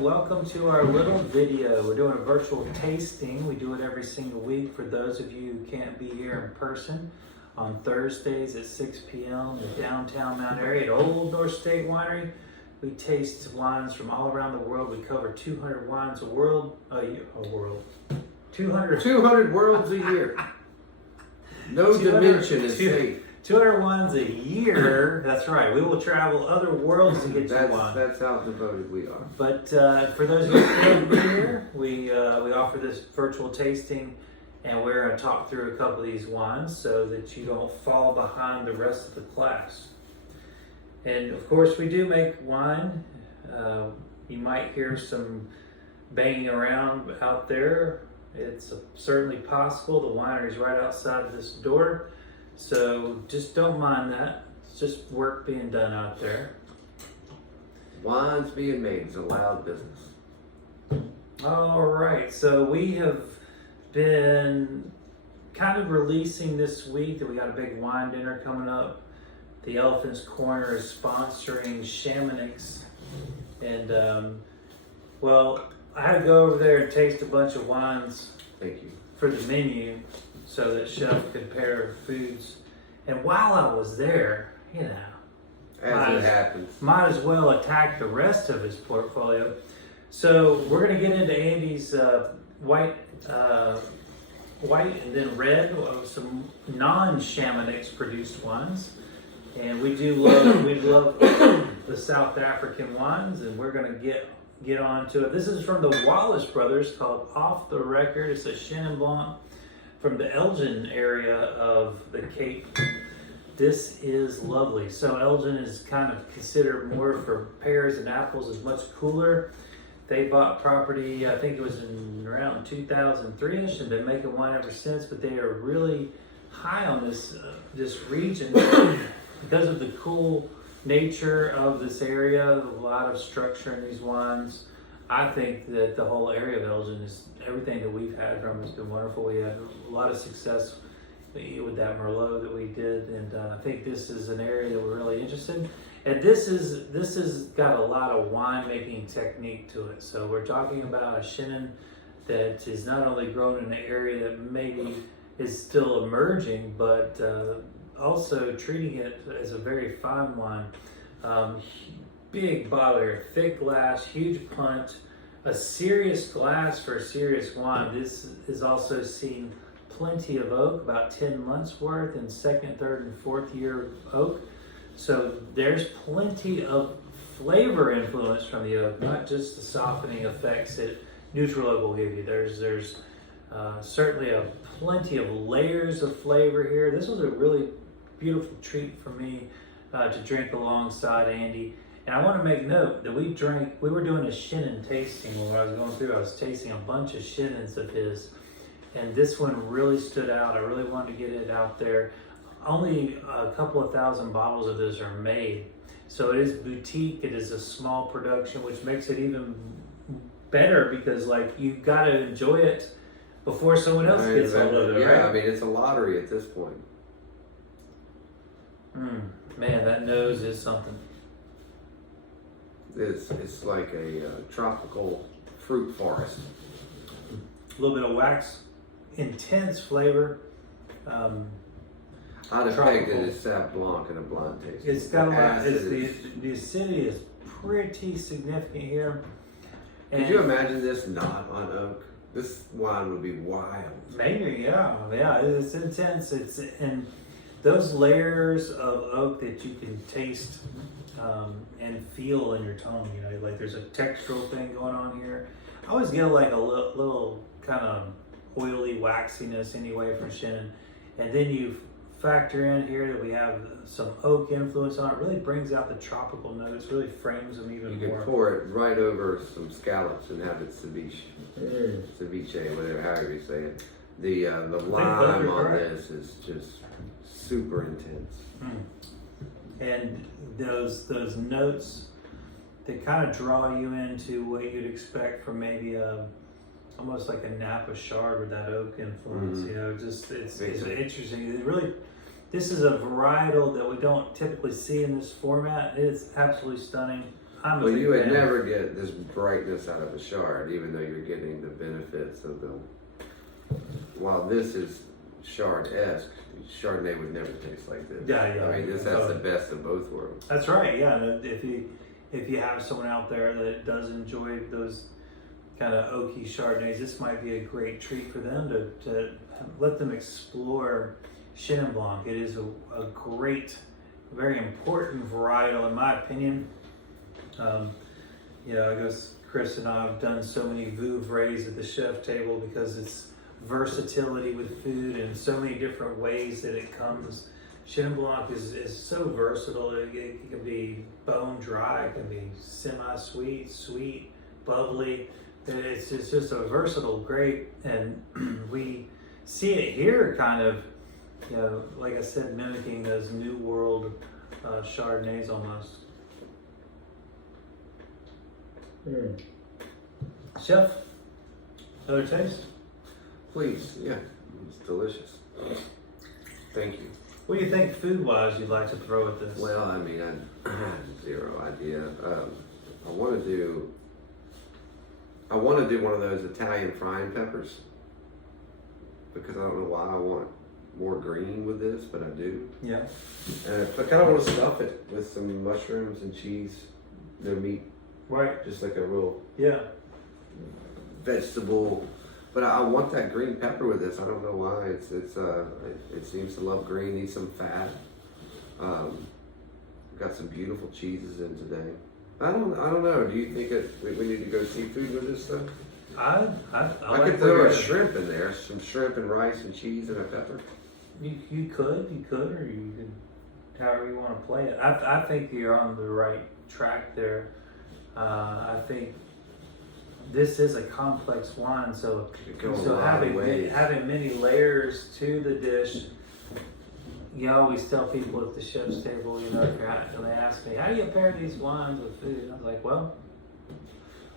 welcome to our little video. We're doing a virtual tasting. We do it every single week for those of you who can't be here in person. On Thursdays at 6 p.m. in downtown Mount Airy at Old North State Winery. We taste wines from all around the world. We cover 200 wines a world. 200 worlds a year. No dimension is safe. 200 wines a year. That's right. We will travel other worlds to get you wine. That's how devoted we are. But for those of you who can't be here, we offer this virtual tasting, and we're going to talk through a couple of these wines so that you don't fall behind the rest of the class. And of course, we do make wine. You might hear some banging around out there. It's certainly possible. The winery is right outside of this door. So just don't mind that. It's just work being done out there. Wines being made is a loud business. All right. So we have been kind of releasing this week that we got a big wine dinner coming up. The Elephant's Corner is sponsoring Chamonix. And, well, I had to go over there and taste a bunch of wines. Thank you. For the menu, so that chef could pair foods. And while I was there, you know, as it happens, might as well attack the rest of his portfolio. So we're going to get into Andy's white and then red, some non-Chamonix produced wines. And we love the South African wines, and we're going to get on to it. This is from the Wallace brothers, called Off the Record. It's a chenin blanc from the Elgin area of the Cape. This is lovely. So Elgin is kind of considered more for pears and apples. It's much cooler. They bought property, I think it was in around 2003-ish, and been making wine ever since. But they are really high on this region because of the cool nature of this area. A lot of structure in these wines. I think that the whole area of Elgin is everything that we've had from has been wonderful. We had a lot of success with that Merlot that we did, and I think this is an area that we're really interested in. And this has got a lot of winemaking technique to it. So we're talking about a chenin that is not only grown in an area that maybe is still emerging, but also treating it as a very fine wine. Big bottle here, thick glass, huge punch, a serious glass for a serious wine. This is also seen plenty of oak, about 10 months worth in second, third, and fourth year oak. So there's plenty of flavor influence from the oak, not just the softening effects that neutral oak will give you. There's certainly plenty of layers of flavor here. This was a really beautiful treat for me to drink alongside Andy. And I want to make note that we were doing a chenin tasting when I was going through. I was tasting a bunch of chenins of his, and this one really stood out. I really wanted to get it out there. Only a couple of thousand bottles of this are made. So it is boutique, it is a small production, which makes it even better because you've got to enjoy it before someone else gets hold of it, yeah, right? I mean, it's a lottery at this point. Man, that nose is something. It's like a tropical fruit forest. A little bit of wax, intense flavor. I'd have pegged it as Sauv Blanc and a blind taste. It's got a lot. The acidity is pretty significant here. And could you imagine this not on oak? This wine would be wild. Maybe, yeah. It's intense. And those layers of oak that you can taste and feel in your tongue, like there's a textural thing going on here. I always get like a little kind of oily waxiness anyway from chenin, and then you factor in here that we have some oak influence on it. Really brings out the tropical notes, really frames them even more. You can pour it right over some scallops and have it ceviche, whatever, however you say it. The lime on this is just super intense. And those notes that kind of draw you into what you'd expect from maybe almost like a Napa Chard with that oak influence. It's interesting. This is a varietal that we don't typically see in this format. It's absolutely stunning. I'm a Well, big you would fan. never get this brightness out of a Chard, even though you're getting the benefits of the. While this is Chard-esque, Chardonnay would never taste like this. Yeah, yeah. I mean, this has the best of both worlds. That's right. Yeah. And if you have someone out there that does enjoy those kind of oaky Chardonnays, this might be a great treat for them to let them explore Chenin Blanc. It is a great, very important varietal in my opinion. I guess Chris and I have done so many vouvrays at the chef table because it's versatility with food and so many different ways that it comes. Chenin Blanc is so versatile. It can be bone dry, it can be semi-sweet, sweet, bubbly. It's just a versatile grape, and we see it here kind of, like I said, mimicking those New World Chardonnays almost. Chef, other taste? Please, yeah, it's delicious. Thank you. What do you think food-wise you'd like to throw at this? Well, I mean, I have zero idea. I want to do one of those Italian frying peppers because I don't know why I want more green with this, but I do. Yeah. But I kind of want to stuff it with some mushrooms and cheese, no meat, Right. just like a real Yeah. vegetable. But I want that green pepper with this. I don't know why. It seems to love green. Needs some fat. Got some beautiful cheeses in today. I don't know. Do you think we need to go seafood with this stuff? I I like could throw where a you're- shrimp in there. Some shrimp and rice and cheese and a pepper. You could, or you could, however you want to play it. I think you're on the right track there. I think this is a complex wine, so It goes a lot of ways. having many layers to the dish. You always tell people at the chef's table, if they ask me, how do you pair these wines with food? And I was like, well,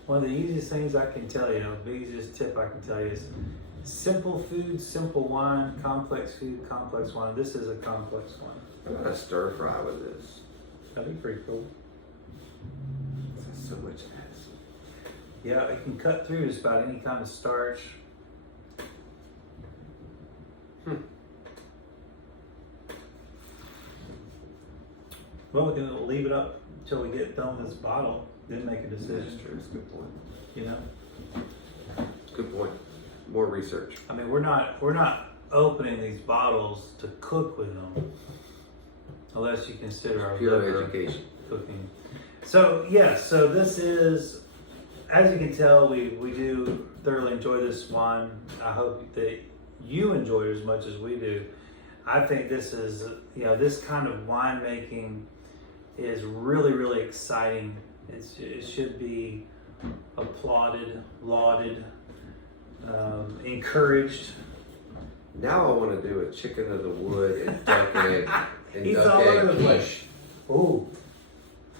one of the easiest things I can tell you, the easiest tip I can tell you is simple food, simple wine, complex food, complex wine. This is a complex wine. I'm gonna stir fry with this. That'd be pretty cool. This has so much acid. Yeah, it can cut through just about any kind of starch. Well, we can leave it up until we get done with this bottle, then make a That's decision. true. That's a good point. Good point. More research. I mean, we're not opening these bottles to cook with them, unless you consider our Pure liver education. cooking. So yes, so this is, as you can tell, we do thoroughly enjoy this wine. I hope that you enjoy it as much as we do. I think this is, this kind of winemaking is really, really exciting. It should be applauded, lauded, encouraged. Now I want to do a chicken of the wood and duck egg and He's duck all over the egg place. quiche. Oh,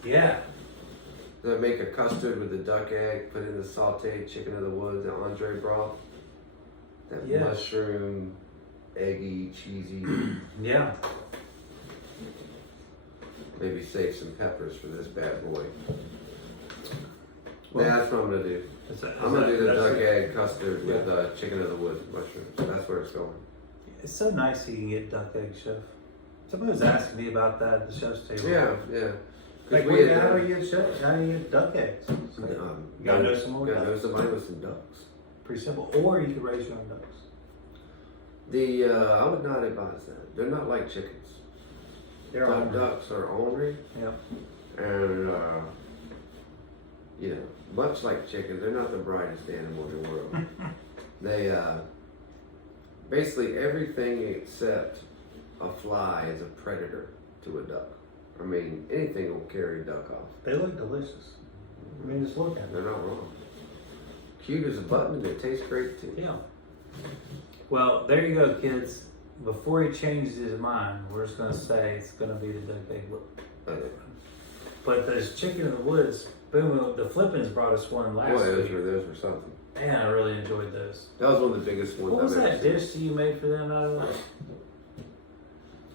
yeah. Then make a custard with the duck egg, put in the sauteed chicken of the woods and entree broth. That Yes. mushroom, eggy, cheesy. Yeah. Maybe save some peppers for this bad boy. Well, That's what I'm gonna do. I'm gonna do the duck egg custard with chicken of the woods mushrooms. That's where it's going. It's so nice you can get duck egg, chef. Somebody was asking me about that at the chef's table. Yeah, yeah. Like, We had, how do you get chef? How do you get duck eggs? It's like, you gotta know some more gotta know ducks. somebody with some ducks. Pretty simple. Or you could raise your own ducks. I would not advise that. They're not like chickens. They're Ducks are ornery, Yep. and much like chickens, they're not the brightest animal in the world. They basically everything except a fly is a predator to a duck. I mean, anything will carry a duck off. They look delicious. I mean, just look at They're them. not wrong. Cute as a button, and it tastes great too. Yeah. Well, there you go, kids. Before he changes his mind, we're just gonna say it's gonna be the duck egg look. But this chicken in the woods, boom, the Flippins brought us one last Boy, week. those were something. Man, I really enjoyed those. That was one of the biggest ones What was I've ever that seen. dish that you made for them out of that?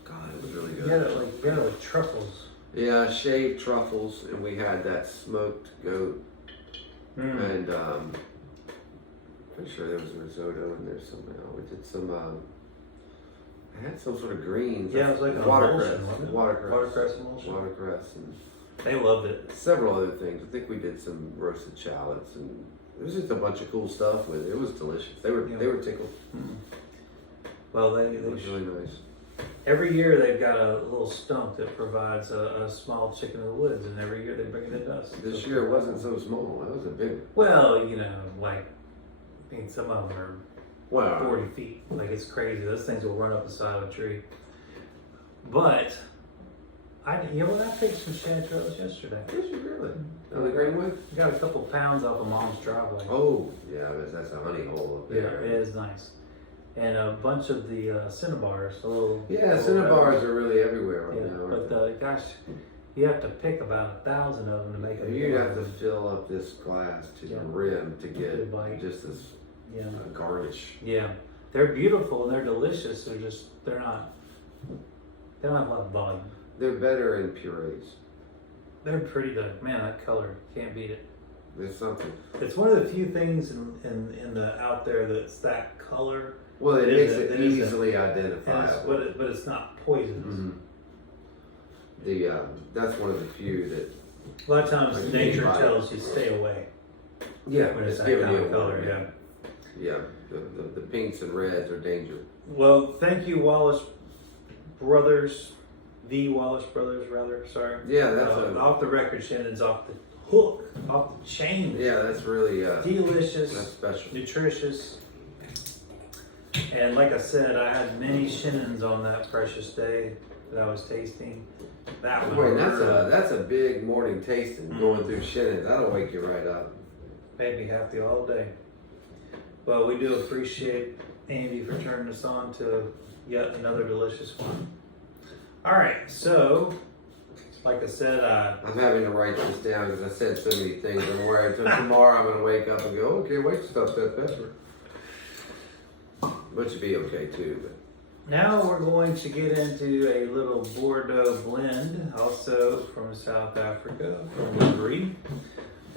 God, it was really You good. had it like truffles. Yeah, shaved truffles, and we had that smoked goat, and pretty sure there was risotto in there somehow. We did some. I had some sort of greens. Yeah, it was like an watercress, emulsion, wasn't it? watercress, Emulsion. watercress, and They loved it. several other things. I think we did some roasted shallots, and it was just a bunch of cool stuff with it. It was delicious. They were tickled. Well, It was really nice. every year they've got a little stump that provides a small chicken in the woods, and every year they bring it into us. This year it wasn't so small. That was a big. Well, like, I mean, some of them are Wow. 40 feet. Like, it's crazy. Those things will run up the side of a tree. But I picked some chanterelles yesterday. Did you really? On the Greenwood? Got a couple pounds off of Mom's driveway. Oh, yeah, that's a honey hole up Yeah, there. it is nice. And a bunch of the cinnabars. Cinnabars are really everywhere right Yeah, now. but gosh, you have to pick about 1,000 of them to make a You'd have to fill up this glass to the rim to Good get bite. just this garnish. Yeah, they're beautiful and they're delicious. They don't have a lot of volume. They're better in purees. They're pretty though. Man, that color, can't beat it. There's something. It's one of the few things in the out there that's that color. Well, it makes it It is easily and identifiable. but it's not poisonous. That's one of the few that. A lot of times Like nature anybody. tells you stay away Yeah, when it's it's that giving kind you of a color. warning. Yeah. Yeah, the pinks and reds are danger. Well, thank you, Wallace Brothers. The Wallace Brothers, rather. Sorry. Yeah, that's off the record. Shannon's off the hook, off the chain. Yeah, that's really Delicious, that's special. nutritious, and like I said, I had many Shannons on that precious day that I was tasting. That one Wait, that's a big morning tasting going through Shannon's. That'll wake you right up. made me happy all day. Well, we do appreciate Andy for turning us on to yet another delicious one. All right, so like I said, I'm having to write this down because I said so many things. I'm worried until tomorrow I'm going to wake up and go, okay, wait, stop that pepper. Which would be okay too. But. now we're going to get into a little Bordeaux blend, also from South Africa, from Labri.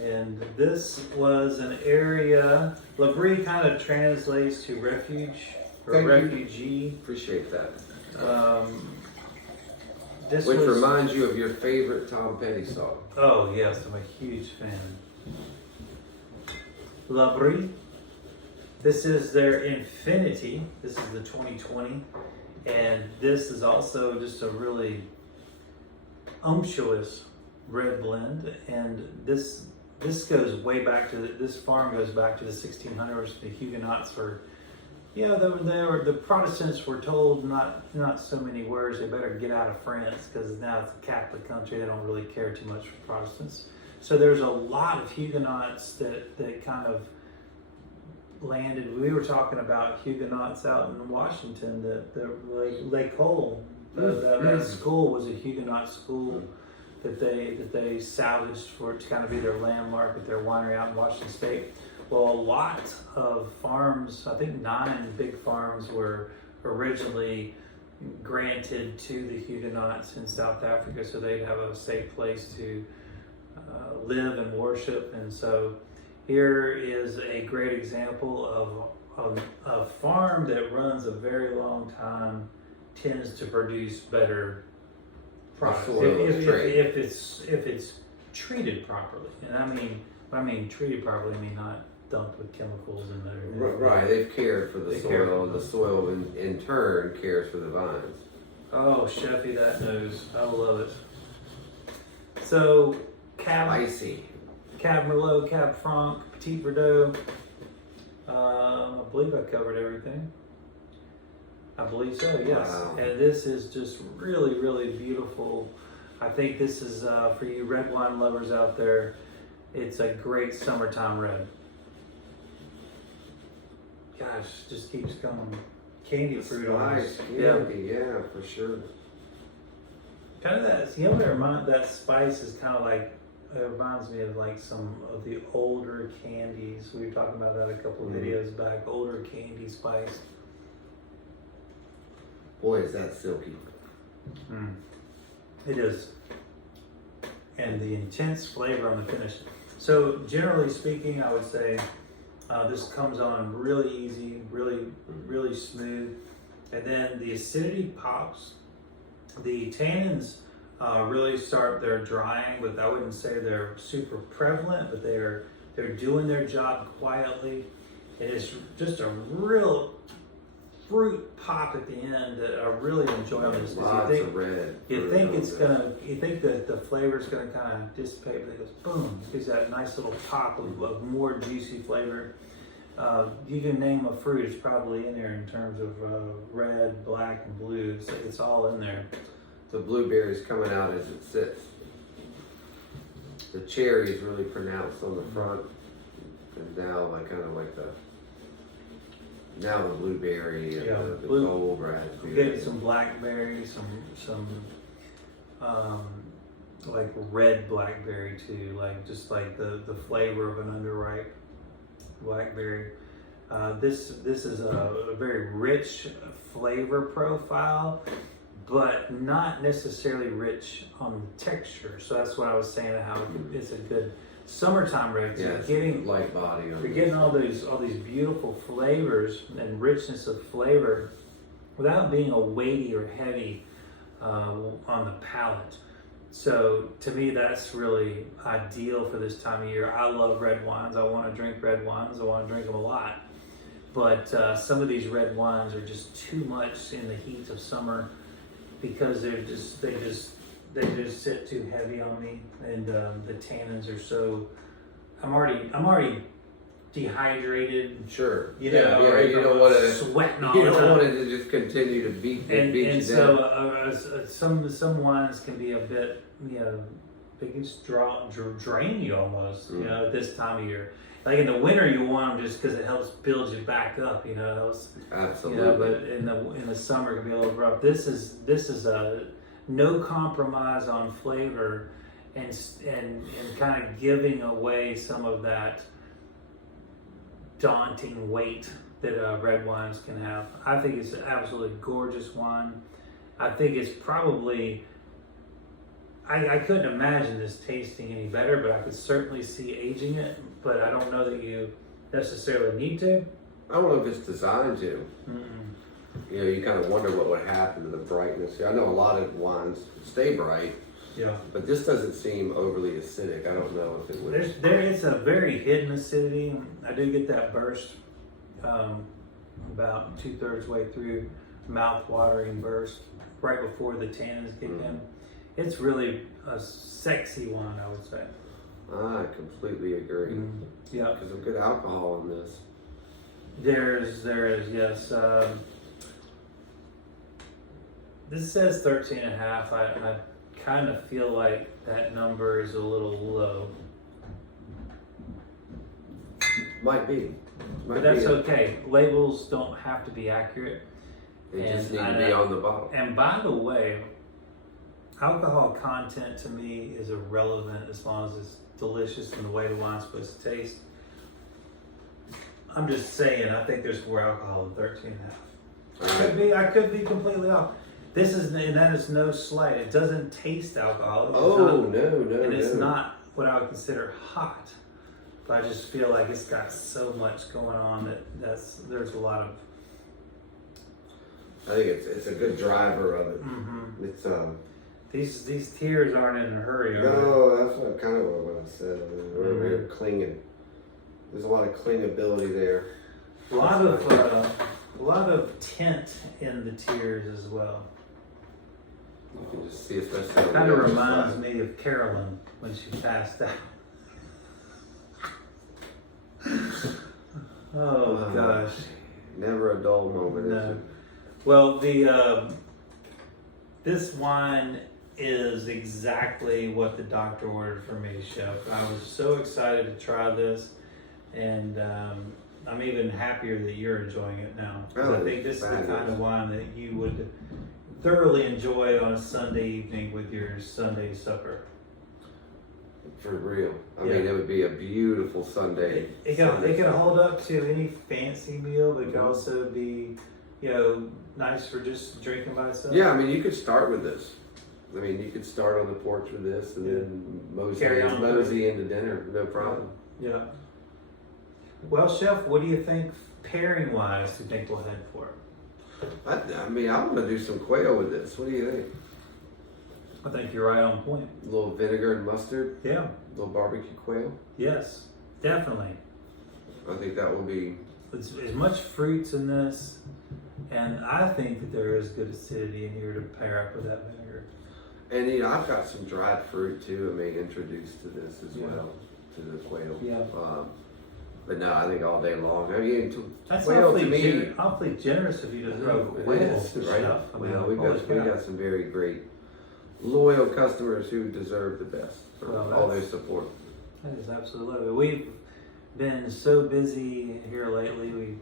And this was an area, Labri kind of translates to refuge or Thank you. refugee. Appreciate that. This Which was, reminds you of your favorite Tom Petty song. oh yes, I'm a huge fan. Labri. This is their Infinity. This is the 2020. And this is also just a really unctuous red blend. And this goes way back to this farm goes back to the 1600s. The Huguenots were, the Protestants were told not so many words. They better get out of France because now it's a Catholic country. They don't really care too much for Protestants. So there's a lot of Huguenots that kind of landed. We were talking about Huguenots out in Washington. That Lake Cole, that school was a Huguenot school that they salvaged for it to kind of be their landmark at their winery out in Washington State. Well, a lot of farms, I think 9 big farms, were originally granted to the Huguenots in South Africa so they'd have a safe place to live and worship. And so here is a great example of a farm that runs a very long time, tends to produce better products if it's treated properly. And when I mean treated properly, I mean not dumped with chemicals and other. Right, they've cared for the soil, and the soil in turn cares for the vines. Oh, Chefy, that knows. I love it. So, Spicy. Cab Merlot, Cab Franc, Petit Verdot. I believe I covered everything. I believe so, yes. Wow. And this is just really, really beautiful. I think this is, for you red wine lovers out there, it's a great summertime red. Gosh, just keeps coming. Candy fruit on Nice it. candy, yeah, for sure. Kind of that spice is kind of like, it reminds me of like some of the older candies. We were talking about that a couple of videos back. Older candy spice. Boy, is that silky. It is. and the intense flavor on the finish. So generally speaking, I would say this comes on really easy, really smooth, and then the acidity pops. The tannins really start their drying, but I wouldn't say they're super prevalent, but they're doing their job quietly. And it's just a real fruit pop at the end that I really enjoy on this. Lots of red. You think that the flavor's gonna kind of dissipate, but it goes boom. It gives that nice little pop of more juicy flavor. You can name a fruit, it's probably in there in terms of red, black, and blue. It's all in there. The blueberry's coming out as it sits. The cherry is really pronounced on the front, and now now the blueberry and the gold raspberry. Get some blackberry, some like red blackberry too, like just like the flavor of an underripe blackberry. This is a very rich flavor profile, but not necessarily rich on the texture. So that's what I was saying, how it's a good summertime recipe. Yeah, Getting light body. You're getting all these beautiful flavors and richness of flavor without being a weighty or heavy on the palate. So to me, that's really ideal for this time of year. I love red wines. I want to drink red wines. I want to drink them a lot. But some of these red wines are just too much in the heat of summer because they just sit too heavy on me, and the tannins are so. I'm already dehydrated. Sure. You know, you don't want to sweating all You the don't time. want it to just continue to beat And you so down. some wines can be a bit, they can just drain you almost. At this time of year. Like in the winter, you want them just because it helps build you back up. It helps. Absolutely. But in the summer, it can be a little rough. This is a no compromise on flavor, and kind of giving away some of that daunting weight that red wines can have. I think it's an absolutely gorgeous wine. I think it's probably. I couldn't imagine this tasting any better, but I could certainly see aging it. But I don't know that you necessarily need to. I don't know if it's designed to. You kind of wonder what would happen to the brightness. I know a lot of wines stay bright. Yeah. But this doesn't seem overly acidic. I don't know if it would. It's a very hidden acidity. I do get that burst about 2/3 way through, mouth-watering burst right before the tannins kick in. It's really a sexy wine, I would say. I completely agree. Yeah. There's some good alcohol in this. There is, yes. This says 13.5. I kind of feel like that number is a little low. Might be. But that's okay. Labels don't have to be accurate. They just need to be on the bottle. And by the way, alcohol content to me is irrelevant as long as it's delicious and the way the wine's supposed to taste. I'm just saying, I think there's more alcohol than 13.5. I could be completely off. That is no slight. It doesn't taste alcoholic. No. And it's not what I would consider hot. But I just feel like it's got so much going on that there's a lot of. I think it's a good driver of it. It's These tears aren't in a hurry. No, that's kind of what I said. We're clinging. There's a lot of clingability there. A lot of tint in the tears as well. You can just see, especially on Kind of the other reminds side. me of Carolyn when she passed out. Oh gosh. Never a dull moment, is No. it? Well, this wine is exactly what the doctor ordered for me, Chef. I was so excited to try this, and I'm even happier that you're enjoying it now. 'Cause I think this is the kind of wine that you would thoroughly enjoy on a Sunday evening with your Sunday supper. For real. I mean, it would be a beautiful Sunday. It could hold up to any fancy meal, but it could also be, nice for just drinking by itself. Yeah, I mean, you could start with this. I mean, you could start on the porch with this and then Carry on. mosey into dinner, no problem. Yeah. Well, Chef, what do you think pairing wise? Do you think we'll head for? I mean, I want to do some quail with this. What do you think? I think you're right on point. A little vinegar and mustard, Yeah. a little barbecue quail. Yes. Definitely. I think that will be. There's as much fruits in this, and I think that there is good acidity in here to pair up with that vinegar. And you know, I've got some dried fruit too. I may introduce to this as well, to the quail. Yeah. But no, I think all day long. I mean, That's quail to me. awfully generous of you to throw It quail is, right? stuff. I mean, Well, holy we've cow. got some very great, loyal customers who deserve the best for Well, all their that's- support. That is absolutely. We've been so busy here lately.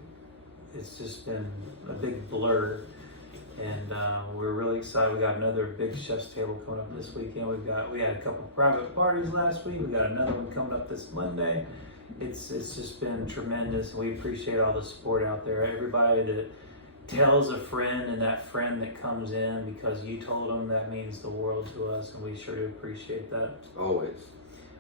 It's just been a big blur, and we're really excited. We got another big chef's table coming up this weekend. We had a couple of private parties last week. We got another one coming up this Monday. It's just been tremendous, and we appreciate all the support out there. Everybody that tells a friend, and that friend that comes in because you told them, that means the world to us, and we sure do appreciate that. Always.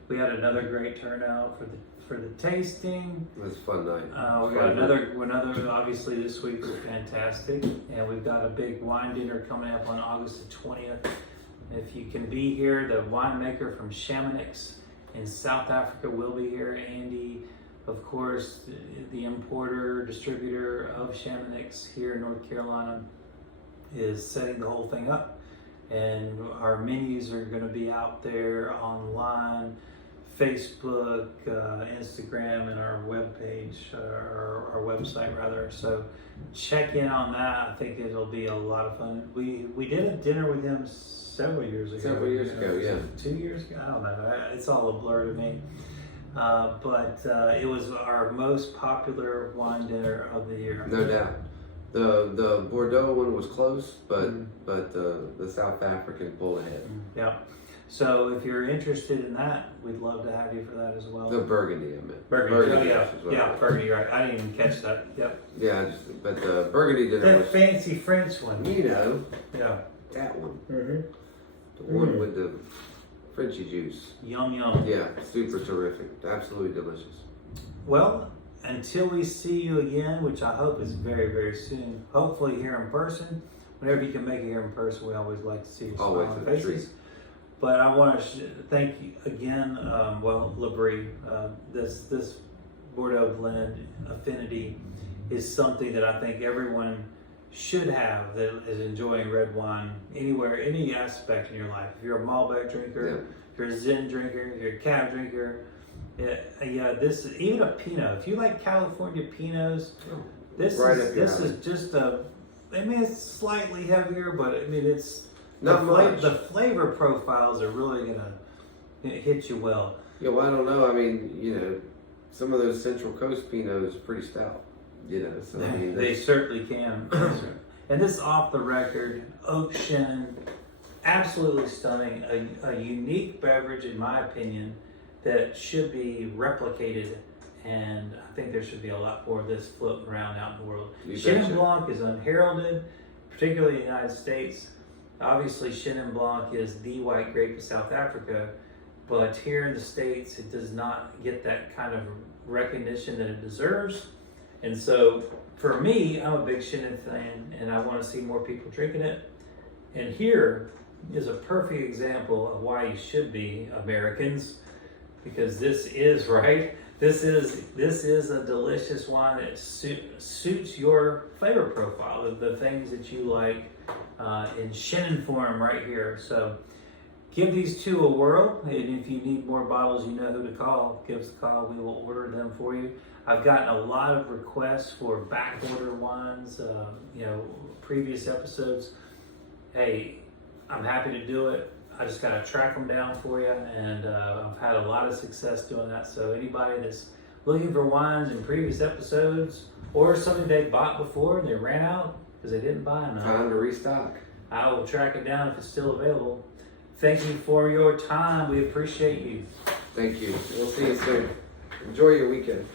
We had another great turnout for the tasting. It was a fun night. We got another. Obviously, this week was fantastic, and we've got a big wine dinner coming up on August the 20th. If you can be here, the winemaker from Chamonix in South Africa will be here. Andy, of course, the importer distributor of Chamonix here in North Carolina, is setting the whole thing up, and our menus are going to be out there online. Facebook, Instagram, and our webpage, our website rather. So check in on that. I think it'll be a lot of fun. We did a dinner with him several years ago. Several years ago, yeah. 2 years ago? I don't know. It's all a blur to me. But it was our most popular wine dinner of the year. No doubt. The Bordeaux one was close, but the South African pulled ahead. Yeah. So if you're interested in that, we'd love to have you for that as well. The Burgundy, I meant. Burgundy. Oh, yeah. as well. Yeah, Burgundy, right. I didn't even catch that. Yep. Yeah, but the Burgundy dinner That was, fancy French one. you know, Yeah. that one. Mm-hmm. The one with the Frenchy juice. Yum, yum. Yeah, super terrific. Absolutely delicious. Well, until we see you again, which I hope is very, very soon, hopefully here in person. Whenever you can make it here in person, we always like to see your Always smiling a faces. treat. But I want to thank you again, Labri. This Bordeaux blend, Affinity, is something that I think everyone should have that is enjoying red wine anywhere, any aspect in your life. If you're a Malbec drinker, if you're a Zin drinker, if you're a Cab drinker, this even a Pinot. If you like California Pinots, this is just a. I mean, it's slightly heavier, but I mean it's. Not much. The flavor profiles are really gonna hit you well. Yeah, well, I don't know. I mean, you know, some of those Central Coast Pinots are pretty stout. You know, so I mean, They certainly can. And this off the record, oak chenin, absolutely stunning. A unique beverage, in my opinion, that should be replicated. And I think there should be a lot more of this floating around out in the world. Chenin Blanc is unheralded, particularly in the United States. Obviously, Chenin Blanc is the white grape of South Africa, but here in the States, it does not get that kind of recognition that it deserves. And so, for me, I'm a big Chenin fan, and I want to see more people drinking it. And here is a perfect example of why you should be Americans, because this is right. This is a delicious wine that suits your flavor profile, the things that you like. In Chenin form right here. So give these two a whirl, and if you need more bottles, you know who to call. Give us a call. We will order them for you. I've gotten a lot of requests for back order wines, previous episodes. Hey, I'm happy to do it. I just got to track them down for you, and I've had a lot of success doing that. So anybody that's looking for wines in previous episodes, or something they bought before and they ran out because they didn't buy enough, time to restock. I will track it down if it's still available. Thank you for your time. We appreciate you. Thank you. We'll see you soon. Enjoy your weekend.